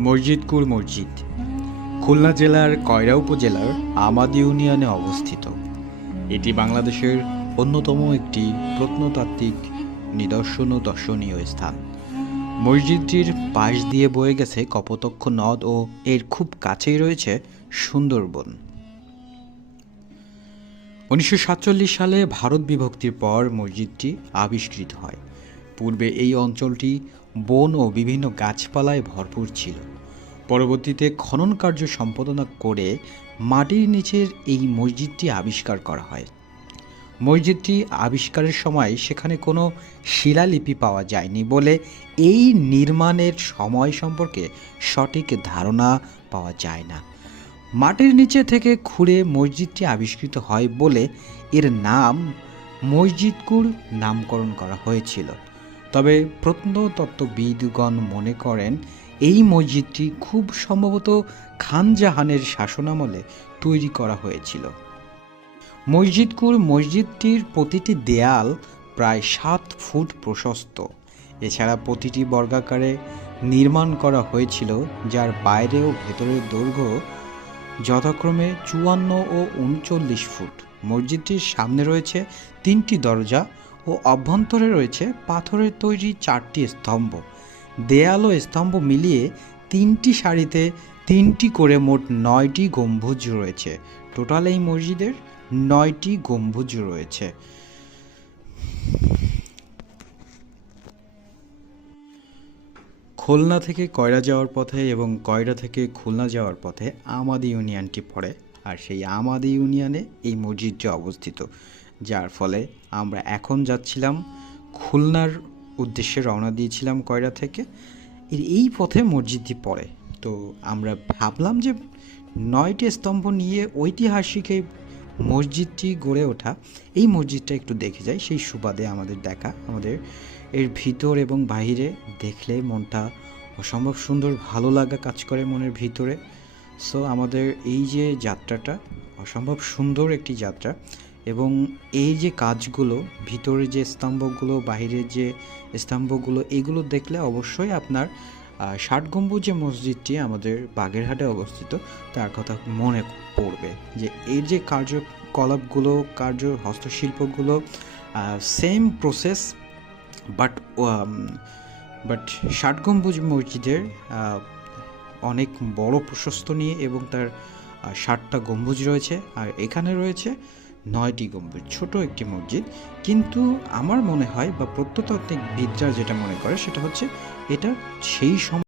মসজিদকুর মসজিদ। খুলনা জেলার কয়রা উপজেলার আমাদ ইউনিয়নে অবস্থিত। এটি বাংলাদেশের অন্যতম একটি প্রত্নতাত্ত্বিক নিদর্শন ও দর্শনীয় স্থান। মসজিদটির পাশ দিয়ে বয়ে গেছে কপোতক্ষ নদ ও এর খুব কাছেই রয়েছে সুন্দরবন। উনিশশো সাতচল্লিশ সালে ভারত বিভক্তির পর মসজিদটি আবিষ্কৃত হয়। পূর্বে এই অঞ্চলটি বন ও বিভিন্ন গাছপালায় ভরপুর ছিল। পরবর্তীতে খনন কার্য সম্পাদনা করে মাটির নিচের এই মসজিদটি আবিষ্কার করা হয়। মসজিদটি আবিষ্কারের সময় সেখানে কোনো শিলালিপি পাওয়া যায়নি বলে এই নির্মাণের সময় সম্পর্কে সঠিক ধারণা পাওয়া যায় না। মাটির নিচে থেকে খুঁড়ে মসজিদটি আবিষ্কৃত হয় বলে এর নাম মসজিদকুর নামকরণ করা হয়েছিল। তবে প্রত্নতত্ত্ববিদগণ মনে করেন, এই মসজিদটি খুব সম্ভবত খানজাহানের শাসনামলে তৈরি করা হয়েছিল। মসজিদকুর মসজিদটির প্রতিটি দেয়াল প্রায় সাত ফুট প্রশস্ত। এছাড়া প্রতিটি বর্গাকারে নির্মাণ করা হয়েছিল, যার বাইরে ও ভেতরের দৈর্ঘ্য যথাক্রমে চুয়ান্ন ও উনচল্লিশ ফুট। মসজিদটির সামনে রয়েছে তিনটি দরজা ও অভ্যন্তরে রয়েছে পাথরের তৈরি চারটি স্তম্ভ। দেয়াল ও স্তম্ভ মিলিয়ে তিনটি সারিতে তিনটি করে মোট নয়টি গম্বুজ রয়েছে। টোটাল এই মসজিদের নয়টি গম্বুজ রয়েছে। খুলনা থেকে কয়রা যাওয়ার পথে এবং কয়রা থেকে খুলনা যাওয়ার পথে আমাদি ইউনিয়নটি পড়ে। আর সেই আমাদি ইউনিয়নে এই মসজিদটি অবস্থিত। যার ফলে আমরা এখন যাচ্ছিলাম খুলনার উদ্দেশ্যে রওনা দিয়েছিলাম কয়রা থেকে। এর এই পথে মসজিদটি পড়ে। তো আমরা ভাবলাম যে নয়টি স্তম্ভ নিয়ে ঐতিহাসিক এই মসজিদটি গড়ে ওঠা। এই মসজিদটা একটু দেখে যাই, সেই সুবাদে আমাদের দেখা। আমাদের এর ভিতর এবং বাহিরে দেখলে মনটা অসম্ভব সুন্দর, ভালো লাগা কাজ করে মনের ভিতরে। সো আমাদের এই যে যাত্রাটা, অসম্ভব সুন্দর একটি যাত্রা। এবং এই যে কাজগুলো, ভিতরে যে স্তম্ভগুলো বাইরের যে স্তম্ভগুলো, এগুলো দেখলে অবশ্যই আপনার ষাট গম্বুজ যে মসজিদটি আমাদের বাগেরহাটে অবস্থিত, তার কথা মনে পড়বে যে এর যে কার্যকলাপগুলো, কার্য হস্তশিল্পগুলো সেম প্রসেস বাট বাট ষাট গম্বুজ মসজিদের অনেক বড় প্রশস্ত নিয়ে এবং তার ষাটটা গম্বুজ রয়েছে। আর এখানে রয়েছে নয়টি গম্বুজ, ছোট একটি মসজিদ। কিন্তু আমার মনে হয় বা প্রত্নতাত্ত্বিক বিদ্যা যেটা মনে করে সেটা হচ্ছে এটা সেই সময়